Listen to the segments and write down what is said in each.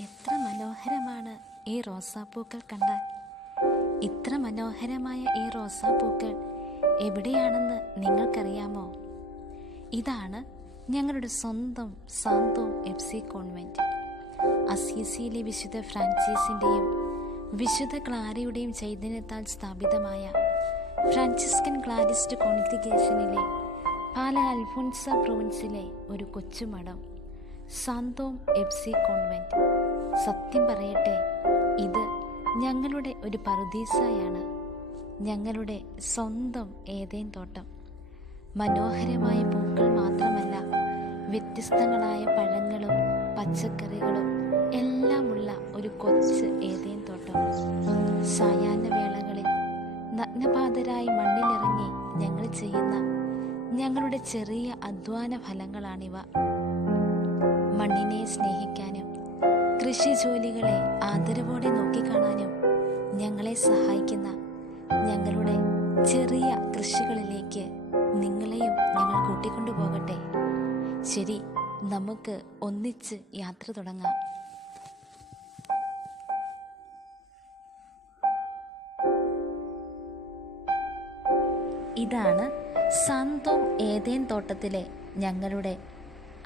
എത്ര മനോഹരമാണ് ഈ റോസാപ്പൂക്കൾ കണ്ടാൽ. ഇത്ര മനോഹരമായ ഈ റോസാപ്പൂക്കൾ എവിടെയാണെന്ന് നിങ്ങൾക്കറിയാമോ? ഇതാണ് ഞങ്ങളുടെ സ്വന്തം സാന്തോം FC കോൺവെൻറ്റ്. അസീസിയിലെ വിശുദ്ധ ഫ്രാൻസിസിൻ്റെയും വിശുദ്ധ ക്ലാരയുടെയും ചൈതന്യത്താൽ സ്ഥാപിതമായ ഫ്രാൻസിസ്കൻ ക്ലാരിസ്റ്റ് കോൺഗ്രിഗേഷനിലെ പാല അൽഫോൻസ പ്രൊവിൻസിലെ ഒരു കൊച്ചുമഠം സാന്തോം FC കോൺവെൻറ്റ്. സത്യം പറയട്ടെ, ഇത് ഞങ്ങളുടെ ഒരു പറുദീസയാണ്, ഞങ്ങളുടെ സ്വന്തം ഏദേൻ തോട്ടം. മനോഹരമായ പൂക്കൾ മാത്രമല്ല, വ്യത്യസ്തങ്ങളായ പഴങ്ങളും പച്ചക്കറികളും എല്ലാമുള്ള ഒരു കൊച്ചു ഏദേൻ തോട്ടം. സായാഹ്ന വേളകളിൽ നഗ്നപാതരായി മണ്ണിലിറങ്ങി ഞങ്ങൾ ചെയ്യുന്ന ഞങ്ങളുടെ ചെറിയ അധ്വാന ഫലങ്ങളാണിവ. മണ്ണിനെ സ്നേഹിക്കാനും കൃഷി ജോലികളെ ആദരവോടെ നോക്കിക്കാണാനും ഞങ്ങളെ സഹായിക്കുന്ന ഞങ്ങളുടെ ചെറിയ കൃഷികളിലേക്ക് നിങ്ങളെയും ഞങ്ങൾ കൂട്ടിക്കൊണ്ടുപോകട്ടെ. ശരി, നമുക്ക് ഒന്നിച്ച് യാത്ര തുടങ്ങാം. ഇതാണ് സാന്തോം ഏദേൻ തോട്ടത്തിലെ ഞങ്ങളുടെ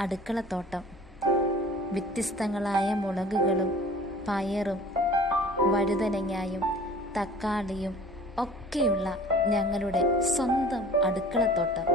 അടുക്കളത്തോട്ടം. വ്യത്യസ്തങ്ങളായ മുളകുകളും പയറും വഴുതനങ്ങയും തക്കാളിയും ഒക്കെയുള്ള ഞങ്ങളുടെ സ്വന്തം അടുക്കളത്തോട്ടം.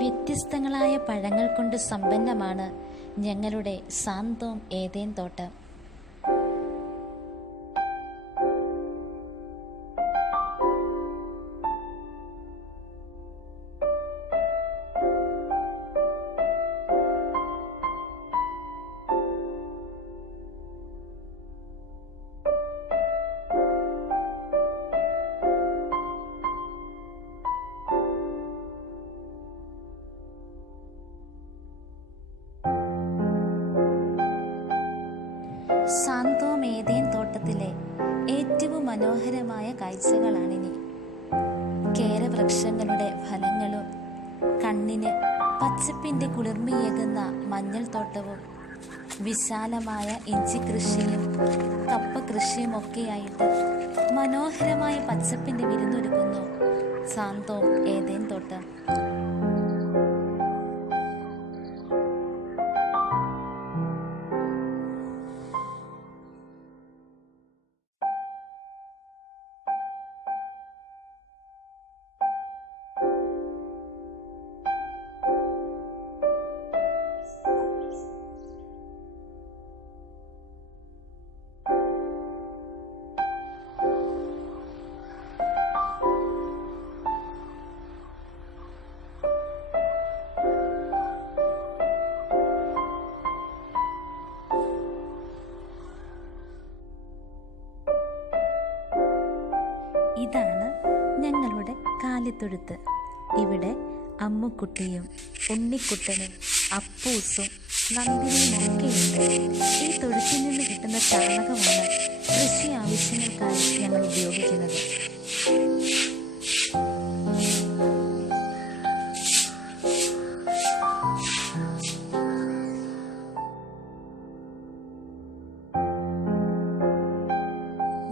വ്യത്യസ്തങ്ങളായ പഴങ്ങൾ കൊണ്ട് സമ്പന്നമാണ് ഞങ്ങളുടെ സാന്തോം ഏദേൻ തോട്ടം. സാന്തോം ഏദേൻ തോട്ടത്തിലെ ഏറ്റവും മനോഹരമായ കാഴ്ചകളാണിനി. കേരവൃക്ഷങ്ങളുടെ ഫലങ്ങളും കണ്ണിന് പച്ചപ്പിന്റെ കുളിർമയേകുന്ന മഞ്ഞൾ തോട്ടവും വിശാലമായ ഇഞ്ചി കൃഷിയും കപ്പ കൃഷിയും ഒക്കെയായിട്ട് മനോഹരമായ പച്ചപ്പിന്റെ വിരുന്നൊരുക്കുന്നു സാന്തോം ഏദേൻ തോട്ടം. ഇതാണ് ഞങ്ങളുടെ കാലിത്തൊഴുത്ത്. ഇവിടെ അമ്മുക്കുട്ടിയും ഉണ്ണിക്കുട്ടനും അപ്പൂസും നന്ദിനിയും ഒക്കെയുണ്ട്. ഈ തൊഴുത്തിൽ നിന്ന് കിട്ടുന്ന ചാണകമാണ് കൃഷി ആവശ്യങ്ങൾക്കായി ഞങ്ങൾ ഉപയോഗിക്കുന്നത്.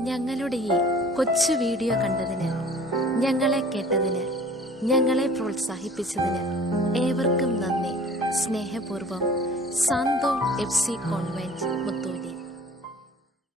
ഞങ്ങളുടെ ഈ കൊച്ചു വീഡിയോ കണ്ടതിന്, ഞങ്ങളെ കേട്ടതിന്, ഞങ്ങളെ പ്രോത്സാഹിപ്പിച്ചതിന് ഏവർക്കും നന്ദി. സ്നേഹപൂർവ്വം സാന്തോം FC കോൺവെന്റ്, മുത്തൂരി.